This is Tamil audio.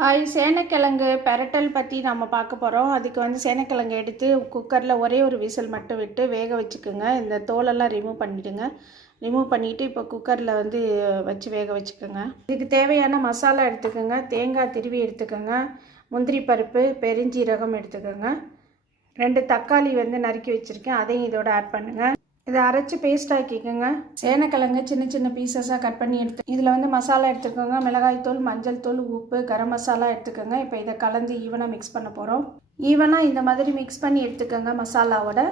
ஹாய், சேனைக்கிழங்கு பெரட்டல் பற்றி நம்ம பார்க்க போகிறோம். அதுக்கு வந்து சேனைக்கிழங்கு எடுத்து குக்கரில் ஒரே ஒரு விசில் மட்டும் விட்டு வேக வச்சுக்கோங்க. இந்த தோலெல்லாம் ரிமூவ் பண்ணிவிடுங்க. ரிமூவ் பண்ணிவிட்டு இப்போ குக்கரில் வந்து வச்சு வேக வச்சுக்கோங்க. இதுக்கு தேவையான மசாலா எடுத்துக்கோங்க. தேங்காய் திருவி எடுத்துக்கோங்க. முந்திரி பருப்பு, பெருஞ்சீரகம் எடுத்துக்கோங்க. 2 தக்காளி வந்து நறுக்கி வச்சுருக்கேன், அதையும் இதோட ஆட் பண்ணுங்கள். இதை அரைச்சி பேஸ்ட் ஆக்கிக்கோங்க. சேனைக்கிழங்கு சின்ன சின்ன பீசஸாக கட் பண்ணி இதில் வந்து மசாலா எடுத்துக்கோங்க. மிளகாய்த்தூள், மஞ்சள் தூள், உப்பு, கரம் மசாலா எடுத்துக்கோங்க. இப்போ இதை கலந்து ஈவனாக மிக்ஸ் பண்ண போகிறோம். ஈவனாக இந்த மாதிரி மிக்ஸ் பண்ணி எடுத்துக்கோங்க மசாலாவோட.